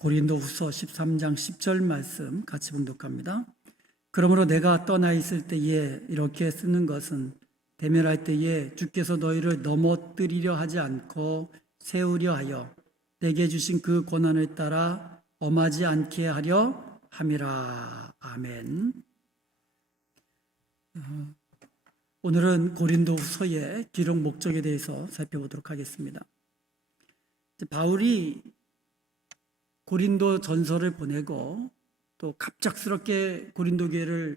고린도후서 13장 10절 말씀 같이 봉독합니다. 그러므로 내가 떠나 있을 때에 이렇게 쓰는 것은 대면할 때에 주께서 너희를 넘어뜨리려 하지 않고 세우려 하여 내게 주신 그 권한을 따라 엄하지 않게 하려 함이라. 아멘. 오늘은 고린도후서의 기록 목적에 대해서 살펴보도록 하겠습니다. 바울이 고린도 전서를 보내고 또 갑작스럽게 고린도 교회를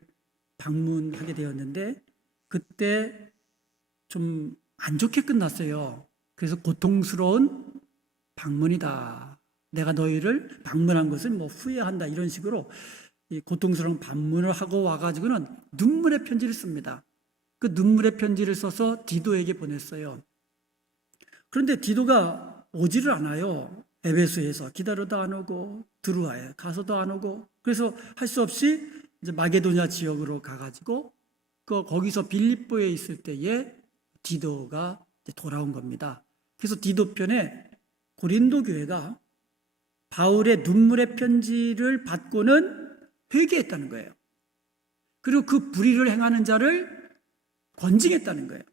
방문하게 되었는데 그때 좀 안 좋게 끝났어요. 그래서 고통스러운 방문이다. 내가 너희를 방문한 것을 후회한다. 이런 식으로 이 고통스러운 방문을 하고 와가지고는 눈물의 편지를 씁니다. 그 눈물의 편지를 써서 디도에게 보냈어요. 그런데 디도가 오지를 않아요. 에베소에서 기다려도 안 오고 드루아에 가서도 안 오고, 그래서 할 수 없이 이제 마게도냐 지역으로 가가지고 거기서 빌립보에 있을 때에 디도가 이제 돌아온 겁니다. 그래서 디도 편에 고린도 교회가 바울의 눈물의 편지를 받고는 회개했다는 거예요. 그리고 그 불의를 행하는 자를 권징했다는 거예요.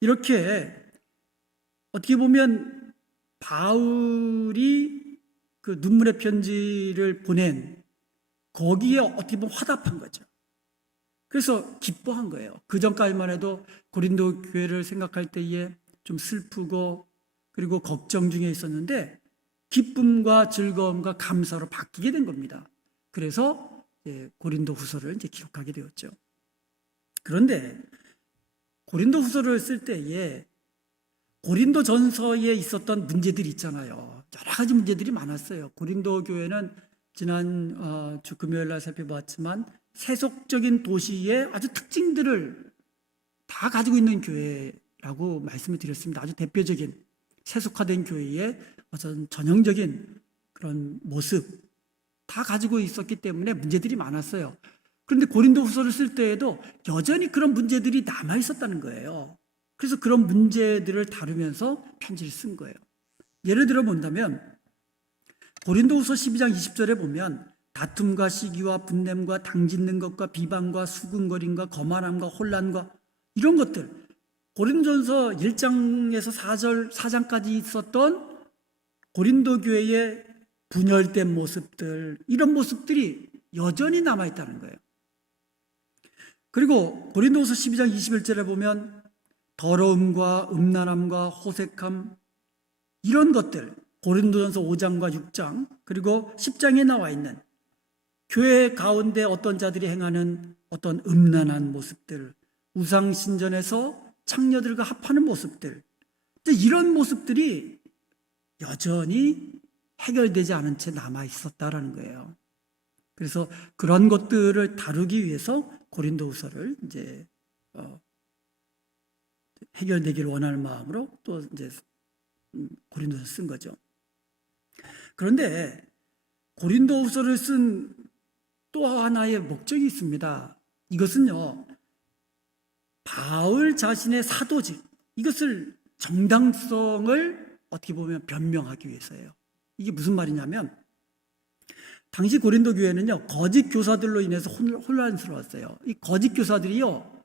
이렇게 어떻게 보면 바울이 그 눈물의 편지를 보낸 거기에 어떻게 보면 화답한 거죠. 그래서 기뻐한 거예요. 그 전까지만 해도 고린도 교회를 생각할 때에 좀 슬프고 그리고 걱정 중에 있었는데 기쁨과 즐거움과 감사로 바뀌게 된 겁니다. 그래서 고린도 후서를 이제 기록하게 되었죠. 그런데 고린도 후서를 쓸 때에 고린도 전서에 있었던 문제들이 있잖아요. 여러 가지 문제들이 많았어요. 고린도 교회는 지난 주 금요일 날 살펴봤지만 세속적인 도시의 아주 특징들을 다 가지고 있는 교회라고 말씀을 드렸습니다. 아주 대표적인 세속화된 교회의 어떤 전형적인 그런 모습 다 가지고 있었기 때문에 문제들이 많았어요. 그런데 고린도 후서를 쓸 때에도 여전히 그런 문제들이 남아 있었다는 거예요. 그래서 그런 문제들을 다루면서 편지를 쓴 거예요. 예를 들어 본다면 고린도후서 12장 20절에 보면 다툼과 시기와 분냄과 당짓는 것과 비방과 수군거림과 거만함과 혼란과 이런 것들, 고린도전서 1장에서 4장까지 있었던 고린도 교회의 분열된 모습들, 이런 모습들이 여전히 남아있다는 거예요. 그리고 고린도후서 12장 21절에 보면 더러움과 음란함과 호색함, 이런 것들, 고린도전서 5장과 6장 그리고 10장에 나와 있는 교회 가운데 어떤 자들이 행하는 어떤 음란한 모습들, 우상신전에서 창녀들과 합하는 모습들, 이런 모습들이 여전히 해결되지 않은 채 남아 있었다라는 거예요. 그래서 그런 것들을 다루기 위해서 고린도후서를 이제 해결되기를 원하는 마음으로 또 이제 고린도서 쓴 거죠. 그런데 고린도후서를 쓴 또 하나의 목적이 있습니다. 이것은요, 바울 자신의 사도직, 이것을 정당성을 어떻게 보면 변명하기 위해서예요. 이게 무슨 말이냐면 당시 고린도 교회는요, 거짓 교사들로 인해서 혼란스러웠어요. 이 거짓 교사들이요,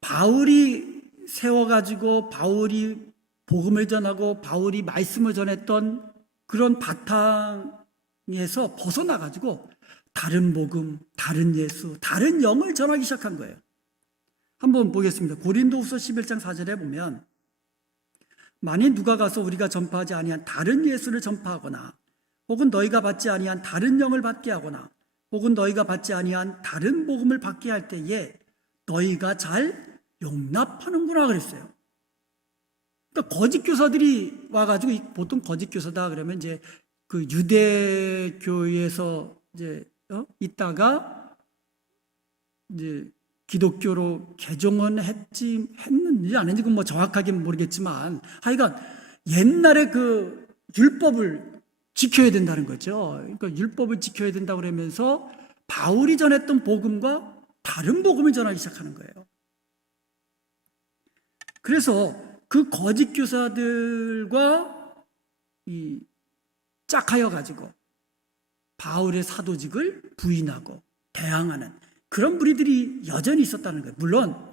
바울이 세워가지고 바울이 복음을 전하고 바울이 말씀을 전했던 그런 바탕에서 벗어나가지고 다른 복음, 다른 예수, 다른 영을 전하기 시작한 거예요. 한번 보겠습니다. 고린도후서 11장 4절에 보면 만일 누가 가서 우리가 전파하지 아니한 다른 예수를 전파하거나 혹은 너희가 받지 아니한 다른 영을 받게 하거나 혹은 너희가 받지 아니한 다른 복음을 받게 할 때에 너희가 잘 용납하는구나 그랬어요. 그러니까 거짓 교사들이 와가지고, 보통 거짓 교사다 그러면 이제 그 유대교에서 이제 있다가 이제 기독교로 개종은 했는지 안 했는지 정확하게 모르겠지만 하여간 옛날에 그 율법을 지켜야 된다는 거죠. 그러니까 율법을 지켜야 된다 그러면서 바울이 전했던 복음과 다른 복음을 전하기 시작하는 거예요. 그래서 그 거짓 교사들과 이 짝하여 가지고 바울의 사도직을 부인하고 대항하는 그런 무리들이 여전히 있었다는 거예요. 물론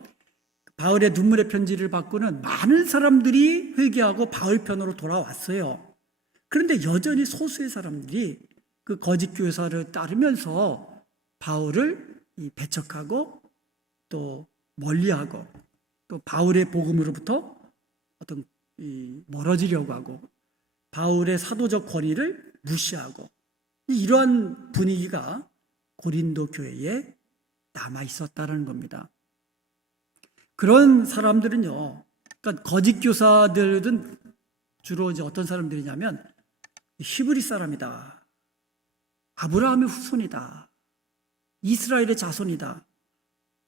바울의 눈물의 편지를 받고는 많은 사람들이 회개하고 바울 편으로 돌아왔어요. 그런데 여전히 소수의 사람들이 그 거짓 교사를 따르면서 바울을 배척하고 또 멀리하고 또 바울의 복음으로부터 어떤 멀어지려고 하고 바울의 사도적 권위를 무시하고 이러한 분위기가 고린도 교회에 남아 있었다는 겁니다. 그런 사람들은요, 그러니까 거짓 교사들은 주로 이제 어떤 사람들이냐면 히브리 사람이다, 아브라함의 후손이다, 이스라엘의 자손이다,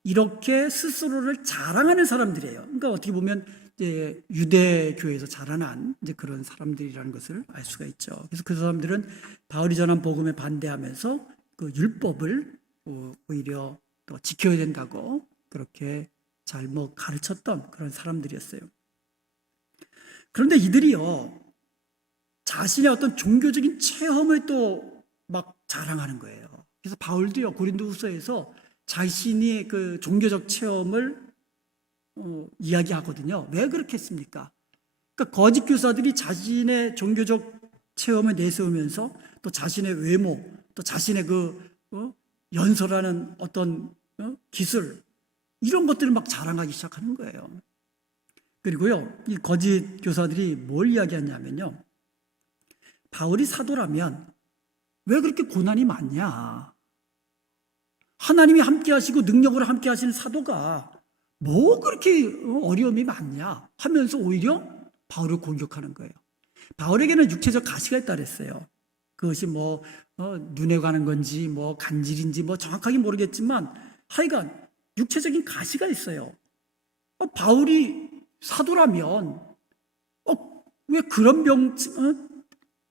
이렇게 스스로를 자랑하는 사람들이에요. 그러니까 어떻게 보면 이제 유대 교회에서 자라난 이제 그런 사람들이라는 것을 알 수가 있죠. 그래서 그 사람들은 바울이 전한 복음에 반대하면서 그 율법을 오히려 더 지켜야 된다고 그렇게 잘못 가르쳤던 그런 사람들이었어요. 그런데 이들이요, 자신의 어떤 종교적인 체험을 또 막 자랑하는 거예요. 그래서 바울도요, 고린도후서에서 자신이 그 종교적 체험을 이야기하거든요. 왜 그렇게 했습니까? 그러니까 거짓 교사들이 자신의 종교적 체험을 내세우면서 또 자신의 외모, 또 자신의 연설하는 어떤 기술, 이런 것들을 막 자랑하기 시작하는 거예요. 그리고요, 이 거짓 교사들이 뭘 이야기하냐면요, 바울이 사도라면 왜 그렇게 고난이 많냐? 하나님이 함께 하시고 능력으로 함께 하시는 사도가 뭐 그렇게 어려움이 많냐 하면서 오히려 바울을 공격하는 거예요. 바울에게는 육체적 가시가 있다 그랬어요. 그것이 눈에 가는 건지 간질인지 정확하게 모르겠지만 하여간 육체적인 가시가 있어요. 바울이 사도라면 왜 그런 병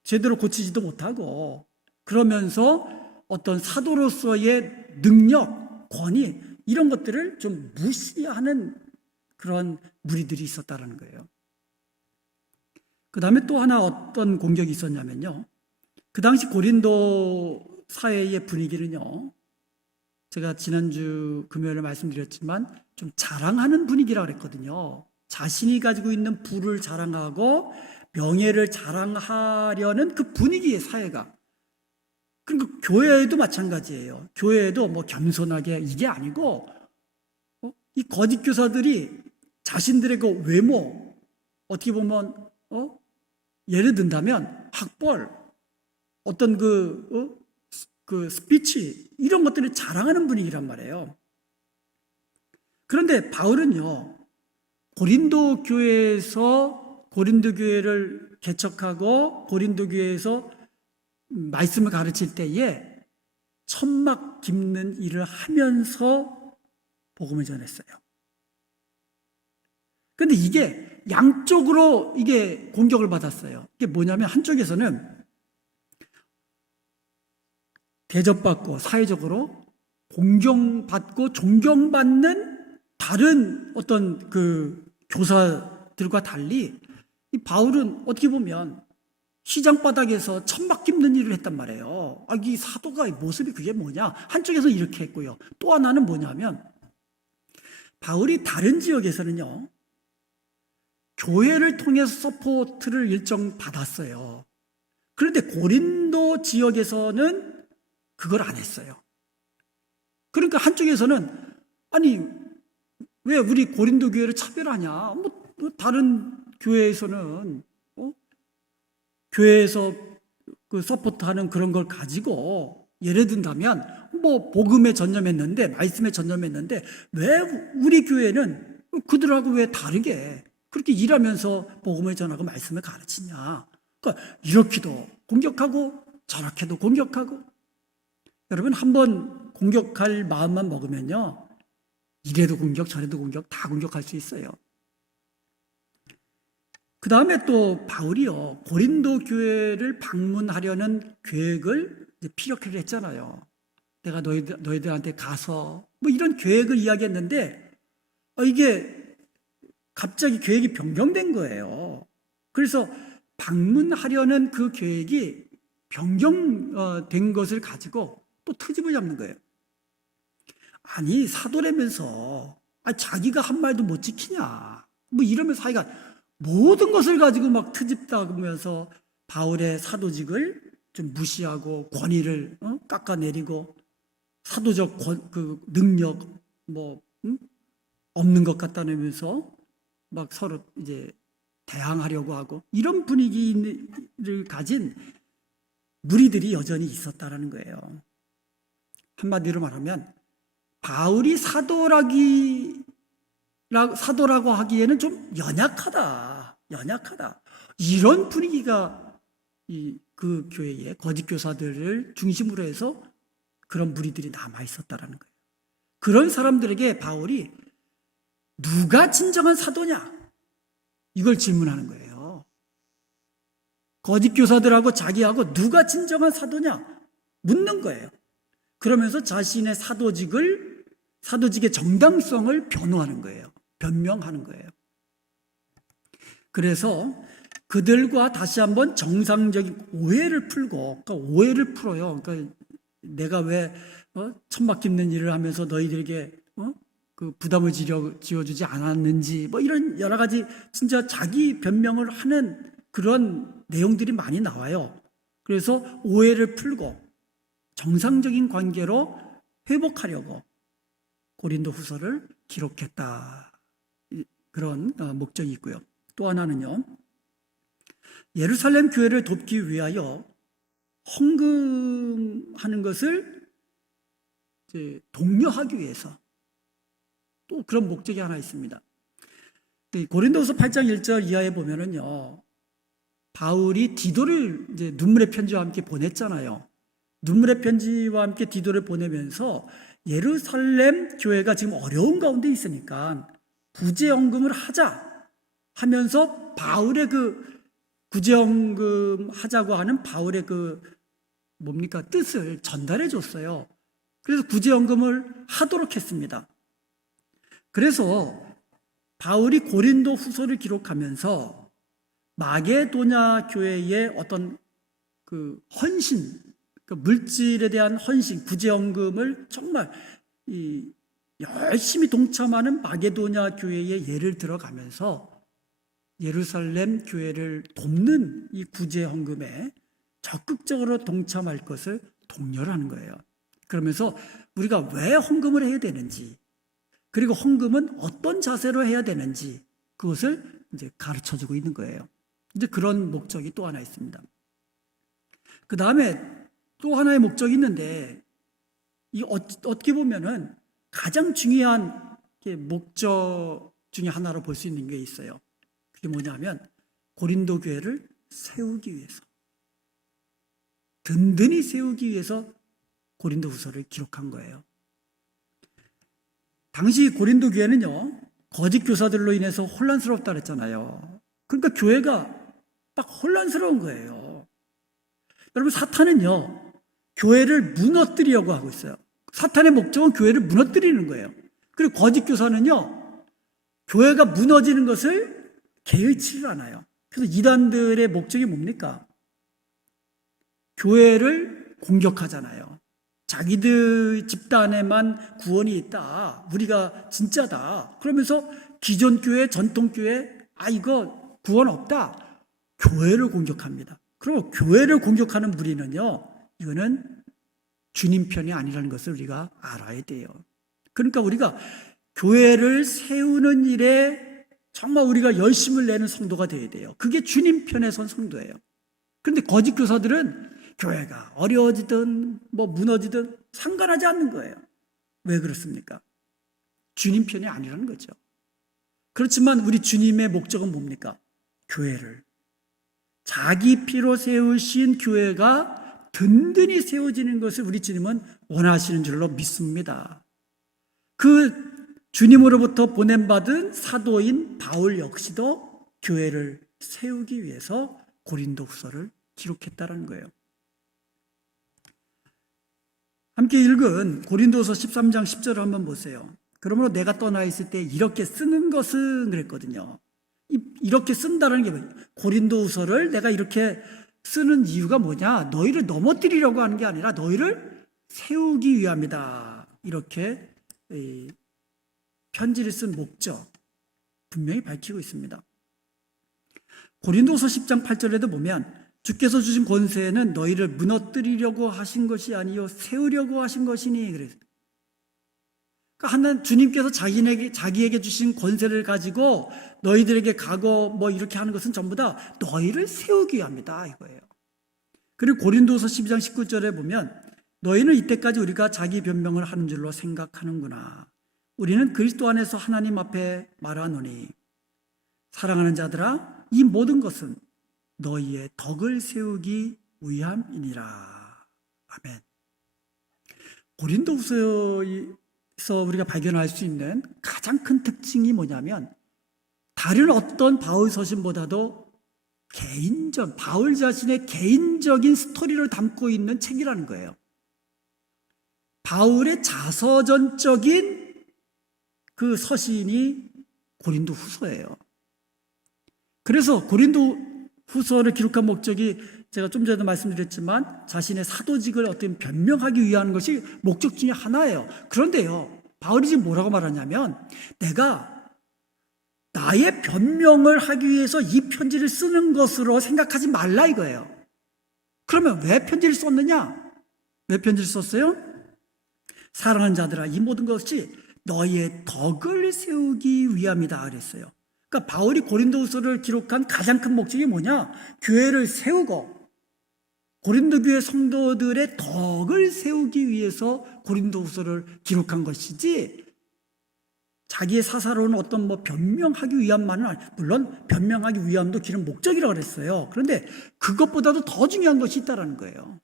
제대로 고치지도 못하고 그러면서 어떤 사도로서의 능력, 권위 이런 것들을 좀 무시하는 그런 무리들이 있었다는 거예요. 그 다음에 또 하나 어떤 공격이 있었냐면요, 그 당시 고린도 사회의 분위기는요, 제가 지난주 금요일에 말씀드렸지만 좀 자랑하는 분위기라고 그랬거든요. 자신이 가지고 있는 부를 자랑하고 명예를 자랑하려는 그 분위기의 사회가. 그러니까 교회에도 마찬가지예요. 교회에도 겸손하게 이게 아니고 이 거짓 교사들이 자신들의 그 외모, 어떻게 보면 예를 든다면 학벌, 어떤 그 스피치 이런 것들을 자랑하는 분위기란 말이에요. 그런데 바울은요, 고린도 교회에서 고린도 교회를 개척하고 고린도 교회에서 말씀을 가르칠 때에 천막 깁는 일을 하면서 복음을 전했어요. 그런데 이게 양쪽으로 이게 공격을 받았어요. 이게 뭐냐면 한쪽에서는 대접받고 사회적으로 공경받고 존경받는 다른 어떤 그 교사들과 달리 이 바울은 어떻게 보면 시장 바닥에서 천막 깁는 일을 했단 말이에요. 이 사도가 모습이 그게 뭐냐? 한쪽에서 이렇게 했고요. 또 하나는 뭐냐면 바울이 다른 지역에서는요, 교회를 통해서 서포트를 일정 받았어요. 그런데 고린도 지역에서는 그걸 안 했어요. 그러니까 한쪽에서는 왜 우리 고린도 교회를 차별하냐? 다른 교회에서는 교회에서 그 서포트하는 그런 걸 가지고 예를 든다면 복음에 전념했는데 말씀에 전념했는데 왜 우리 교회는 그들하고 왜 다르게 그렇게 일하면서 복음을 전하고 말씀을 가르치냐? 그러니까 이렇게도 공격하고 저렇게도 공격하고. 여러분, 한번 공격할 마음만 먹으면요, 이래도 공격 저래도 공격 다 공격할 수 있어요. 그 다음에 또 바울이요, 고린도 교회를 방문하려는 계획을 피력을 했잖아요. 내가 너희들한테 가서 이런 계획을 이야기했는데 이게 갑자기 계획이 변경된 거예요. 그래서 방문하려는 그 계획이 변경된 것을 가지고 또 트집을 잡는 거예요. 아니, 사도라면서 자기가 한 말도 못 지키냐, 뭐 이러면서 하여간 모든 것을 가지고 막 트집 잡으면서 바울의 사도직을 좀 무시하고 권위를 깎아내리고 사도적 그 능력 없는 것 같다면서 막 서로 이제 대항하려고 하고 이런 분위기를 가진 무리들이 여전히 있었다라는 거예요. 한마디로 말하면 바울이 사도라고 하기에는 좀 연약하다. 이런 분위기가 그 교회에 거짓 교사들을 중심으로 해서 그런 무리들이 남아 있었다라는 거예요. 그런 사람들에게 바울이 누가 진정한 사도냐? 이걸 질문하는 거예요. 거짓 교사들하고 자기하고 누가 진정한 사도냐? 묻는 거예요. 그러면서 자신의 사도직의 정당성을 변호하는 거예요. 변명하는 거예요. 그래서 그들과 다시 한번 정상적인 오해를 풀고, 그러니까 오해를 풀어요. 그러니까 내가 왜 천막깁는 일을 하면서 너희들에게 그 부담을 지어주지 않았는지, 뭐 이런 여러 가지 진짜 자기 변명을 하는 그런 내용들이 많이 나와요. 그래서 오해를 풀고 정상적인 관계로 회복하려고 고린도 후서를 기록했다. 그런 목적이 있고요. 또 하나는요, 예루살렘 교회를 돕기 위하여 헌금하는 것을 이제 독려하기 위해서 또 그런 목적이 하나 있습니다. 고린도후서 8장 1절 이하에 보면은요, 바울이 디도를 이제 눈물의 편지와 함께 보냈잖아요. 눈물의 편지와 함께 디도를 보내면서 예루살렘 교회가 지금 어려운 가운데 있으니까 구제헌금을 하자 하면서 바울의 그 구제헌금 하자고 하는 바울의 그 뜻을 전달해 줬어요. 그래서 구제헌금을 하도록 했습니다. 그래서 바울이 고린도 후서를 기록하면서 마게도냐 교회의 어떤 그 헌신, 그 물질에 대한 헌신, 구제헌금을 정말 열심히 동참하는 마게도냐 교회의 예를 들어가면서 예루살렘 교회를 돕는 이 구제헌금에 적극적으로 동참할 것을 독려를 하는 거예요. 그러면서 우리가 왜 헌금을 해야 되는지, 그리고 헌금은 어떤 자세로 해야 되는지 그것을 이제 가르쳐주고 있는 거예요. 이제 그런 목적이 또 하나 있습니다. 그 다음에 또 하나의 목적이 있는데, 이 어떻게 보면은 가장 중요한 목적 중에 하나로 볼 수 있는 게 있어요. 그게 뭐냐면 고린도 교회를 세우기 위해서, 든든히 세우기 위해서 고린도 후서를 기록한 거예요. 당시 고린도 교회는요, 거짓 교사들로 인해서 혼란스럽다 그랬잖아요. 그러니까 교회가 막 혼란스러운 거예요. 여러분, 사탄은요, 교회를 무너뜨리려고 하고 있어요. 사탄의 목적은 교회를 무너뜨리는 거예요. 그리고 거짓 교사는요, 교회가 무너지는 것을 개의치를 않아요. 그래서 이단들의 목적이 뭡니까? 교회를 공격하잖아요. 자기들 집단에만 구원이 있다, 우리가 진짜다, 그러면서 기존 교회, 전통 교회, 이거 구원 없다, 교회를 공격합니다. 그리고 교회를 공격하는 무리는요, 이거는 주님 편이 아니라는 것을 우리가 알아야 돼요. 그러니까 우리가 교회를 세우는 일에 정말 우리가 열심을 내는 성도가 되어야 돼요. 그게 주님 편에 선 성도예요. 그런데 거짓 교사들은 교회가 어려워지든 무너지든 상관하지 않는 거예요. 왜 그렇습니까? 주님 편이 아니라는 거죠. 그렇지만 우리 주님의 목적은 뭡니까? 교회를, 자기 피로 세우신 교회가 든든히 세워지는 것을 우리 주님은 원하시는 줄로 믿습니다. 그 주님으로부터 보냄받은 사도인 바울 역시도 교회를 세우기 위해서 고린도 후서를 기록했다는 거예요. 함께 읽은 고린도서 13장 10절을 한번 보세요. 그러므로 내가 떠나 있을 때 이렇게 쓰는 것은 그랬거든요. 이렇게 쓴다는 게 뭐예요? 고린도 후서를 내가 이렇게 쓰는 이유가 뭐냐? 너희를 넘어뜨리려고 하는 게 아니라 너희를 세우기 위함이다. 이렇게 편지를 쓴 목적 분명히 밝히고 있습니다. 고린도서 10장 8절에도 보면 주께서 주신 권세는 너희를 무너뜨리려고 하신 것이 아니요 세우려고 하신 것이니 그랬어요. 그러니까 주님께서 자기에게 주신 권세를 가지고 너희들에게 가고 뭐 이렇게 하는 것은 전부 다 너희를 세우기 위함이다 이거예요. 그리고 고린도서 12장 19절에 보면 너희는 이때까지 우리가 자기 변명을 하는 줄로 생각하는구나. 우리는 그리스도 안에서 하나님 앞에 말하노니 사랑하는 자들아 이 모든 것은 너희의 덕을 세우기 위함이니라. 아멘. 고린도후서에서 우리가 발견할 수 있는 가장 큰 특징이 뭐냐면 다른 어떤 바울 서신보다도 바울 자신의 개인적인 스토리를 담고 있는 책이라는 거예요. 바울의 자서전적인 그 서신이 고린도후서예요. 그래서 고린도후서를 기록한 목적이 제가 좀 전에도 말씀드렸지만 자신의 사도직을 어떤 변명하기 위한 것이 목적 중에 하나예요. 그런데요, 바울이 지금 뭐라고 말하냐면 내가 나의 변명을 하기 위해서 이 편지를 쓰는 것으로 생각하지 말라 이거예요. 그러면 왜 편지를 썼느냐? 왜 편지를 썼어요? 사랑하는 자들아 이 모든 것이 너희의 덕을 세우기 위함이다 그랬어요. 그러니까 바울이 고린도후서를 기록한 가장 큰 목적이 뭐냐? 교회를 세우고 고린도 교회 성도들의 덕을 세우기 위해서 고린도후서를 기록한 것이지 자기의 사사로운 어떤 변명하기 위함만은 물론 변명하기 위함도 기록 목적이라고 그랬어요. 그런데 그것보다도 더 중요한 것이 있다는 거예요.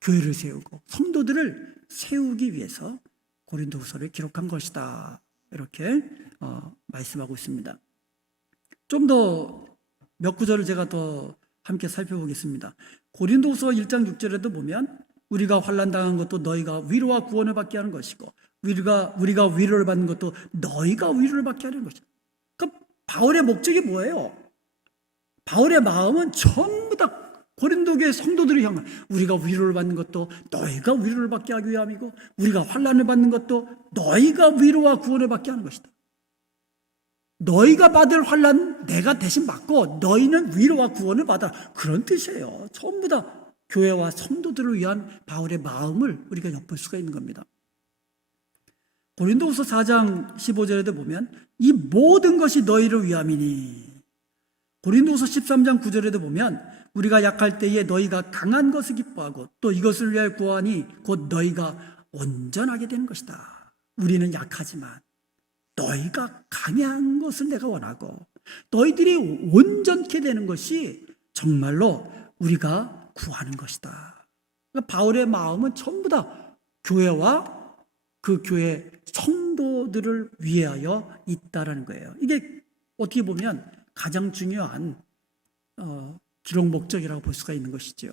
교회를 세우고 성도들을 세우기 위해서 고린도후서를 기록한 것이다. 이렇게 말씀하고 있습니다. 좀 더 몇 구절을 제가 더 함께 살펴보겠습니다. 고린도후서 1장 6절에도 보면 우리가 환난당한 것도 너희가 위로와 구원을 받게 하는 것이고 우리가 위로를 받는 것도 너희가 위로를 받게 하는 것이다. 그러니까 바울의 목적이 뭐예요? 바울의 마음은 전부 다 고린도 교회 성도들을 향한 우리가 위로를 받는 것도 너희가 위로를 받게 하기 위함이고 우리가 환난을 받는 것도 너희가 위로와 구원을 받게 하는 것이다. 너희가 받을 환난 내가 대신 받고 너희는 위로와 구원을 받아. 그런 뜻이에요. 전부 다 교회와 성도들을 위한 바울의 마음을 우리가 엿볼 수가 있는 겁니다. 고린도후서 4장 15절에도 보면 이 모든 것이 너희를 위함이니 고린도후서 13장 9절에도 보면 우리가 약할 때에 너희가 강한 것을 기뻐하고 또 이것을 위하여 구하니 곧 너희가 온전하게 되는 것이다. 우리는 약하지만 너희가 강한 것을 내가 원하고 너희들이 온전케 되는 것이 정말로 우리가 구하는 것이다. 그러니까 바울의 마음은 전부 다 교회와 그 교회 성도들을 위하여 있다라는 거예요. 이게 어떻게 보면 가장 중요한 기록 목적이라고 볼 수가 있는 것이죠.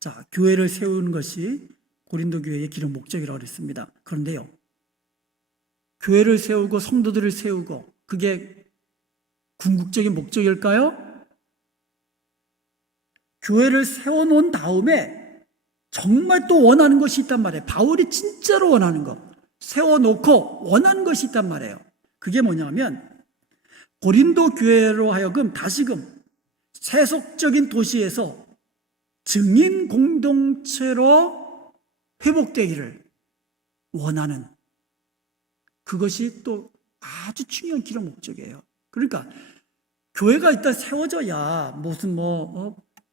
자, 교회를 세우는 것이 고린도 교회의 기록 목적이라고 했습니다. 그런데요, 교회를 세우고 성도들을 세우고 그게 궁극적인 목적일까요? 교회를 세워놓은 다음에 정말 또 원하는 것이 있단 말이에요. 바울이 진짜로 원하는 것, 세워놓고 원하는 것이 있단 말이에요. 그게 뭐냐면 고린도 교회로 하여금 다시금 세속적인 도시에서 증인 공동체로 회복되기를 원하는 그것이 또 아주 중요한 기록 목적이에요. 그러니까 교회가 일단 세워져야 무슨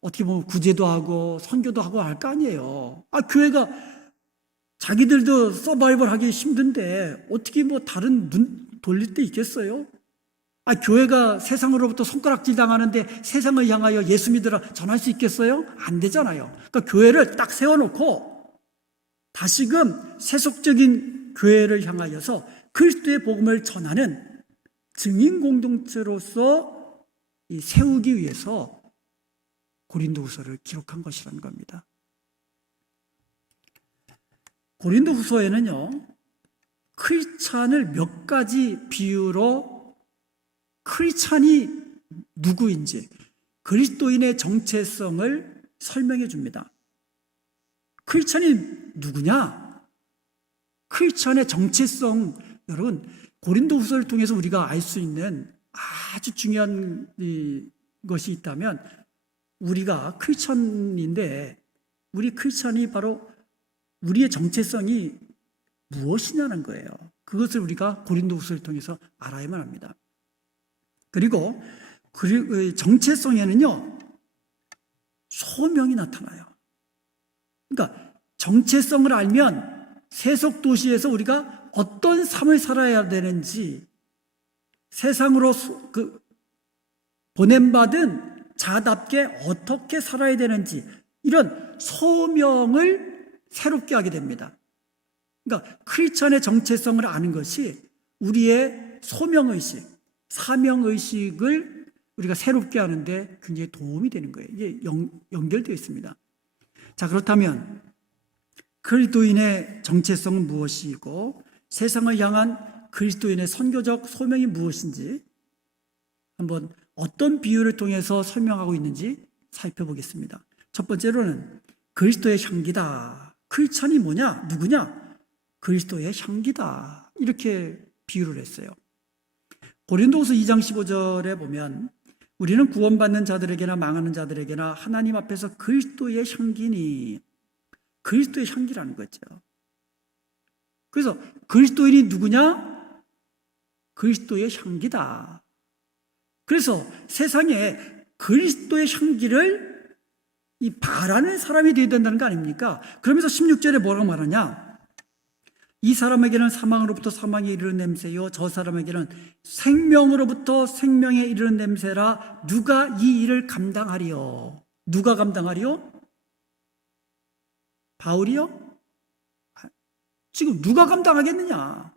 어떻게 보면 구제도 하고 선교도 하고 할 거 아니에요. 교회가 자기들도 서바이벌 하기 힘든데 어떻게 다른 눈 돌릴 때 있겠어요? 교회가 세상으로부터 손가락질 당하는데 세상을 향하여 예수 믿으라 전할 수 있겠어요? 안 되잖아요. 그러니까 교회를 딱 세워놓고 다시금 세속적인 교회를 향하여서 그리스도의 복음을 전하는 증인 공동체로서 세우기 위해서 고린도후서를 기록한 것이라는 겁니다. 고린도후서에는요, 크리스찬을 몇 가지 비유로 크리스찬이 누구인지 그리스도인의 정체성을 설명해 줍니다. 크리스천이 누구냐? 크리스천의 정체성, 여러분, 고린도후서를 통해서 우리가 알 수 있는 아주 중요한 것이 있다면, 우리가 크리스천인데 우리 크리스천이 바로 우리의 정체성이 무엇이냐는 거예요. 그것을 우리가 고린도후서를 통해서 알아야만 합니다. 그리고 정체성에는요, 소명이 나타나요. 그러니까 정체성을 알면 세속 도시에서 우리가 어떤 삶을 살아야 되는지, 세상으로 보냄받은 자답게 어떻게 살아야 되는지, 이런 소명을 새롭게 하게 됩니다. 그러니까 크리스천의 정체성을 아는 것이 우리의 소명의식, 사명의식을 우리가 새롭게 하는데 굉장히 도움이 되는 거예요. 이게 연결되어 있습니다. 자, 그렇다면 그리스도인의 정체성은 무엇이고 세상을 향한 그리스도인의 선교적 소명이 무엇인지 한번 어떤 비유를 통해서 설명하고 있는지 살펴보겠습니다. 첫 번째로는 그리스도의 향기다. 크리스천이 뭐냐? 누구냐? 그리스도의 향기다. 이렇게 비유를 했어요. 고린도후서 2장 15절에 보면 우리는 구원받는 자들에게나 망하는 자들에게나 하나님 앞에서 그리스도의 향기니, 그리스도의 향기라는 거죠. 그래서 그리스도인이 누구냐? 그리스도의 향기다. 그래서 세상에 그리스도의 향기를 바라는 사람이 되어야 된다는 거 아닙니까? 그러면서 16절에 뭐라고 말하냐? 이 사람에게는 사망으로부터 사망에 이르는 냄새요, 저 사람에게는 생명으로부터 생명에 이르는 냄새라. 누가 이 일을 감당하리요? 누가 감당하리요? 바울이요? 지금 누가 감당하겠느냐?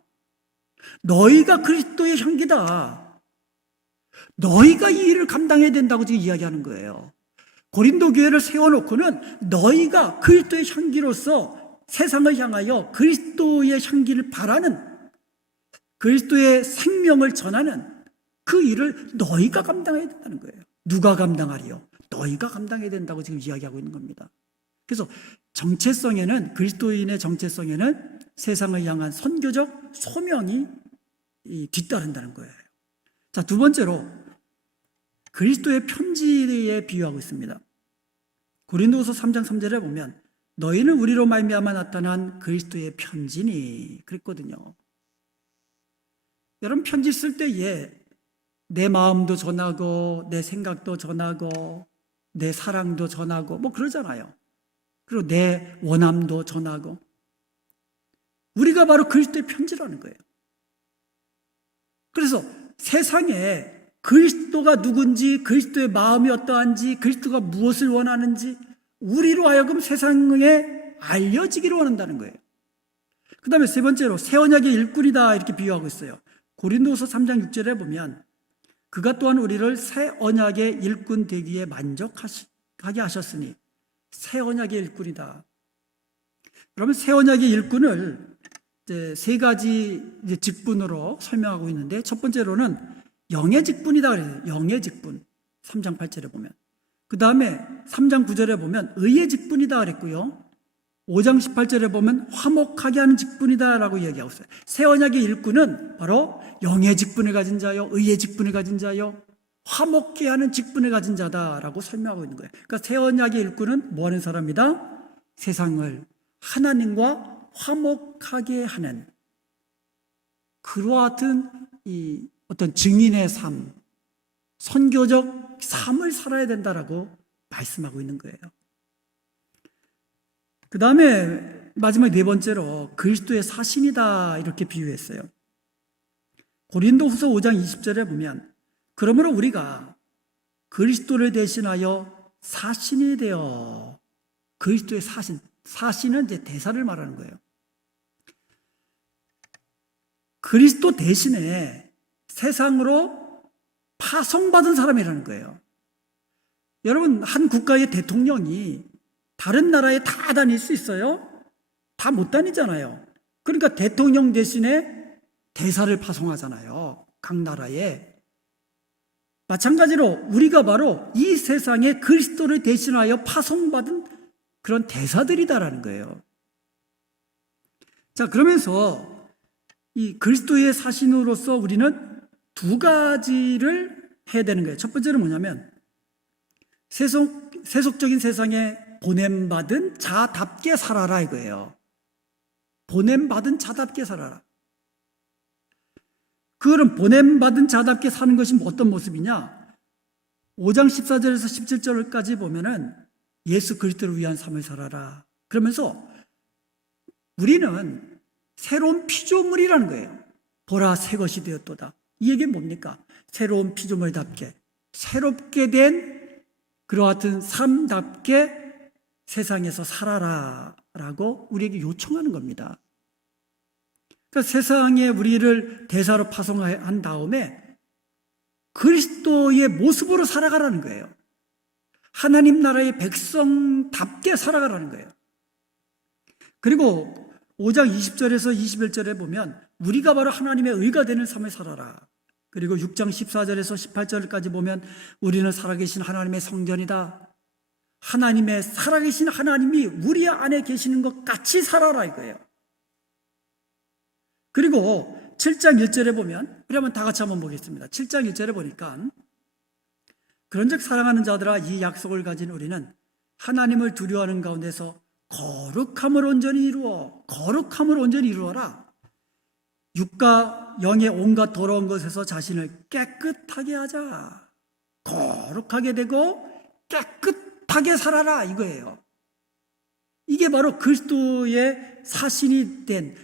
너희가 그리스도의 향기다. 너희가 이 일을 감당해야 된다고 지금 이야기하는 거예요. 고린도 교회를 세워놓고는 너희가 그리스도의 향기로서 세상을 향하여 그리스도의 향기를 바라는, 그리스도의 생명을 전하는 그 일을 너희가 감당해야 된다는 거예요. 누가 감당하리요? 너희가 감당해야 된다고 지금 이야기하고 있는 겁니다. 그래서 정체성에는, 그리스도인의 정체성에는 세상을 향한 선교적 소명이 뒤따른다는 거예요. 자, 두 번째로 그리스도의 편지에 비유하고 있습니다. 고린도후서 3장 3절에 보면 너희는 우리로 말미암아 나타난 그리스도의 편지니 그랬거든요. 여러분, 편지 쓸 때에 내 마음도 전하고 내 생각도 전하고 내 사랑도 전하고 뭐 그러잖아요. 그리고 내 원함도 전하고, 우리가 바로 그리스도의 편지라는 거예요. 그래서 세상에 그리스도가 누군지, 그리스도의 마음이 어떠한지, 그리스도가 무엇을 원하는지 우리로 하여금 세상에 알려지기를 원한다는 거예요. 그 다음에 세 번째로 새 언약의 일꾼이다 이렇게 비유하고 있어요. 고린도후서 3장 6절에 보면 그가 또한 우리를 새 언약의 일꾼 되기에 만족하게 하셨으니 새 언약의 일꾼이다. 그러면 새 언약의 일꾼을 이제 세 가지 직분으로 설명하고 있는데, 첫 번째로는 영의 직분이다 그래요. 영의 직분. 3장 8절에 보면. 그 다음에 3장 9절에 보면 의의 직분이다 그랬고요. 5장 18절에 보면 화목하게 하는 직분이다 라고 이야기하고 있어요. 새 언약의 일꾼은 바로 영의 직분을 가진 자요, 의의 직분을 가진 자요, 화목케 하는 직분을 가진 자다라고 설명하고 있는 거예요. 그러니까 새 언약의 일꾼은 뭐 하는 사람이다? 세상을 하나님과 화목하게 하는, 그와 같은 이 어떤 증인의 삶, 선교적 삶을 살아야 된다라고 말씀하고 있는 거예요. 그 다음에 마지막 네 번째로 그리스도의 사신이다 이렇게 비유했어요. 고린도후서 5장 20절에 보면 그러므로 우리가 그리스도를 대신하여 사신이 되어, 그리스도의 사신, 사신은 이제 대사를 말하는 거예요. 그리스도 대신에 세상으로 파송받은 사람이라는 거예요. 여러분, 한 국가의 대통령이 다른 나라에 다 다닐 수 있어요? 다 못 다니잖아요. 그러니까 대통령 대신에 대사를 파송하잖아요. 각 나라에. 마찬가지로 우리가 바로 이 세상에 그리스도를 대신하여 파송받은 그런 대사들이다라는 거예요. 자, 그러면서 이 그리스도의 사신으로서 우리는 두 가지를 해야 되는 거예요. 첫 번째는 뭐냐면 세속적인 세상에 보냄받은 자답게 살아라 이거예요. 보냄받은 자답게 살아라. 그거는 보냄받은 자답게 사는 것이 어떤 모습이냐? 5장 14절에서 17절까지 보면은 예수 그리스도를 위한 삶을 살아라. 그러면서 우리는 새로운 피조물이라는 거예요. 보라 새 것이 되었도다. 이 얘기는 뭡니까? 새로운 피조물답게 새롭게 된 그와 같은 삶답게 세상에서 살아라 라고 우리에게 요청하는 겁니다. 그러니까 세상에 우리를 대사로 파송한 다음에 그리스도의 모습으로 살아가라는 거예요. 하나님 나라의 백성답게 살아가라는 거예요. 그리고 5장 20절에서 21절에 보면 우리가 바로 하나님의 의가 되는 삶을 살아라. 그리고 6장 14절에서 18절까지 보면 우리는 살아계신 하나님의 성전이다. 하나님의 살아계신 하나님이 우리 안에 계시는 것 같이 살아라 이거예요. 그리고 7장 1절에 보면 우리 한번 다 같이 한번 보겠습니다. 7장 1절에 보니까 그런즉 사랑하는 자들아 이 약속을 가진 우리는 하나님을 두려워하는 가운데서 거룩함을 온전히 이루어라. 육과 영의 온갖 더러운 것에서 자신을 깨끗하게 하자. 거룩하게 되고 깨끗하게 살아라 이거예요. 이게 바로 그리스도의 사신이 된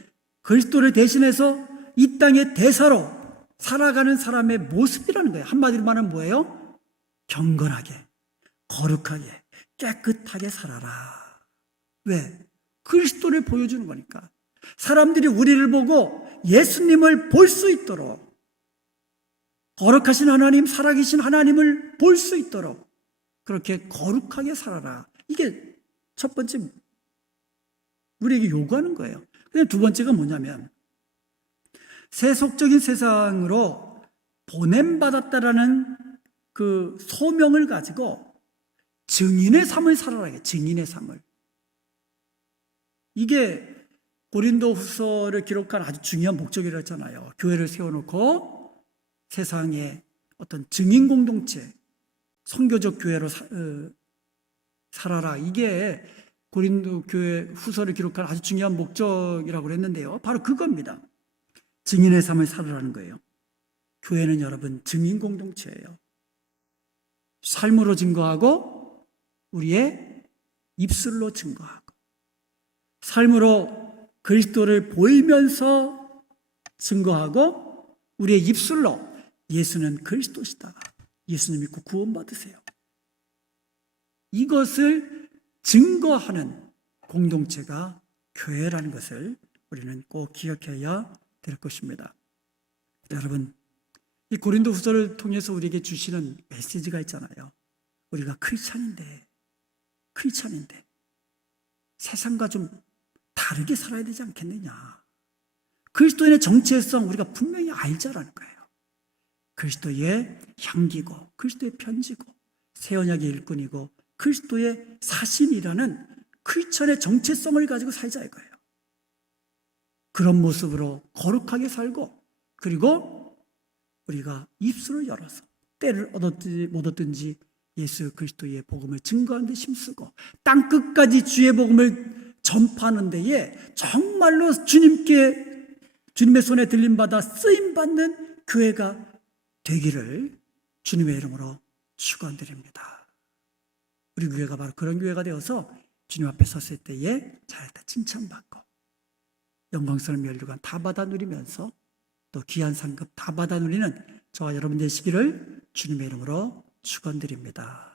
그리스도를 대신해서 이 땅의 대사로 살아가는 사람의 모습이라는 거예요. 한마디로 말하면 뭐예요? 경건하게, 거룩하게, 깨끗하게 살아라. 왜? 그리스도를 보여주는 거니까. 사람들이 우리를 보고 예수님을 볼 수 있도록, 거룩하신 하나님, 살아계신 하나님을 볼 수 있도록 그렇게 거룩하게 살아라. 이게 첫 번째 우리에게 요구하는 거예요. 근데 두 번째가 뭐냐면 세속적인 세상으로 보냄받았다라는 그 소명을 가지고 증인의 삶을 살아라. 증인의 삶을. 이게 고린도후서를 기록한 아주 중요한 목적이라고 했잖아요. 교회를 세워놓고 세상에 어떤 증인 공동체, 선교적 교회로 살아라. 이게 고린도 교회 후서를 기록한 아주 중요한 목적이라고 그랬는데요. 바로 그겁니다. 증인의 삶을 살아라는 거예요. 교회는 여러분 증인 공동체예요. 삶으로 증거하고 우리의 입술로 증거하고 삶으로 그리스도를 보이면서 증거하고 우리의 입술로 예수는 그리스도시다. 예수님 믿고 구원받으세요. 이것을 증거하는 공동체가 교회라는 것을 우리는 꼭 기억해야 될 것입니다. 여러분, 이 고린도 후서를 통해서 우리에게 주시는 메시지가 있잖아요. 우리가 크리스찬인데 세상과 좀 다르게 살아야 되지 않겠느냐. 그리스도인의 정체성 우리가 분명히 알자라는 거예요. 그리스도의 향기고 그리스도의 편지고 새 언약의 일꾼이고 그리스도의 사신이라는 크리스천의 정체성을 가지고 살자 이거예요. 그런 모습으로 거룩하게 살고 그리고 우리가 입술을 열어서 때를 얻었든지 못 얻든지 예수 그리스도의 복음을 증거하는 데 힘쓰고 땅끝까지 주의 복음을 전파하는 데에 정말로 주님의 손에 들림받아 쓰임받는 교회가 되기를 주님의 이름으로 축원드립니다. 우리 교회가 바로 그런 교회가 되어서 주님 앞에 섰을 때에 잘했다 칭찬받고 영광스러운 멸류관 다 받아 누리면서 또 귀한 상급 다 받아 누리는 저와 여러분 되시기를 주님의 이름으로 축원드립니다.